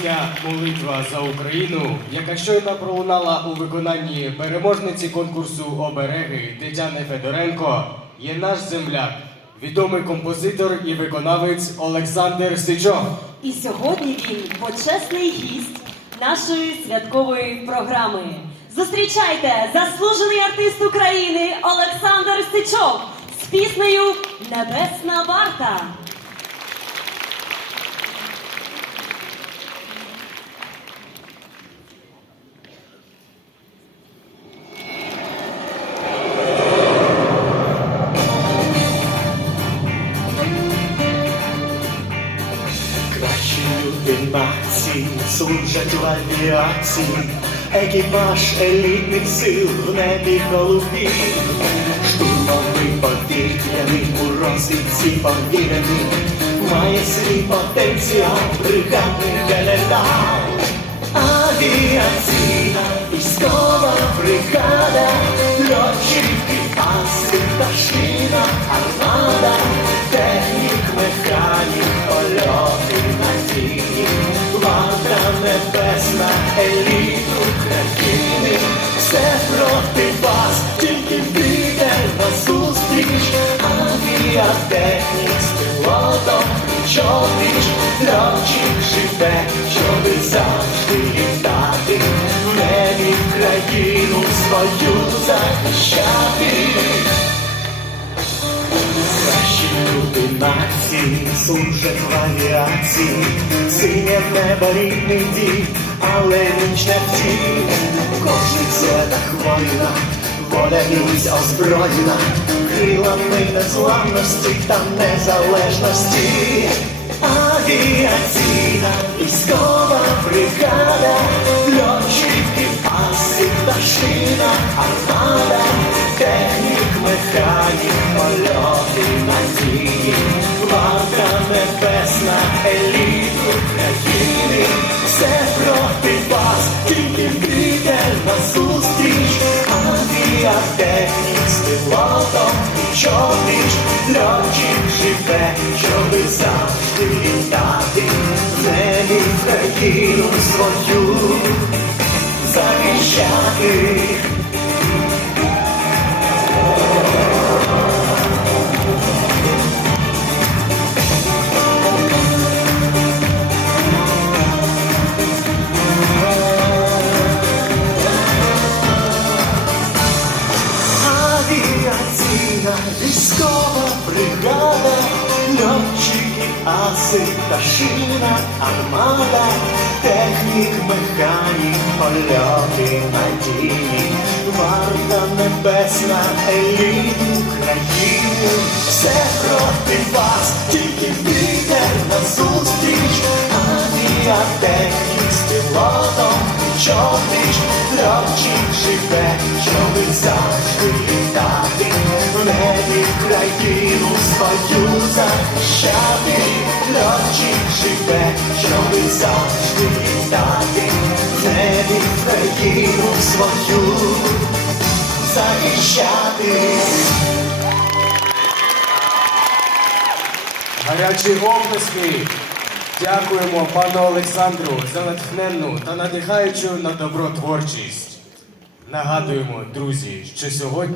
Пісня Молитва за Україну, яка щойно пролунала у виконанні переможниці конкурсу Обереги Тетяни Федоренко, є наш земляк, відомий композитор і виконавець Олександр Сичов. І сьогодні він почесний гість нашої святкової програми. Зустрічайте заслужений артист України Олександр Сичов з піснею Небесна варта. Кращі люди нації служать в авіації, екіпаж елітних сил в небі голубі, штурмовий повітряний у розвідці повірений, має свій потенціал, бригадний генерал, авіаційна військова бригада, пілотом, чоловіч, льотчик живе, щоби завжди літати, в небі країну свою захищати. Кращі люди нації служать в авіації, синє небо рідний дім, але ніч не втім. Кожний цветах воїна, воля міць озброєна, крилами незламності та незалежності. Авіаційна військова бригада, льотчики, паси, пташина, армада, льотчик живе, щоби завжди літати, в країну свою військова бригада, льотчики, аси, пташина, армада, технік, механік, польоти надійні, варта небесна, еліт України, все проти вас, тільки вітер на зустріч, авіатехнік з пілотом, чоловіч, льотчик живе, щоби завжди небі країну свою захищати, льотчик живе, щоби завжди літати, небі країну свою захищати. Гарячі оплески! Дякуємо пану Олександру за натхненну та надихаючу на добро творчість. Нагадуємо, друзі, що сьогодні.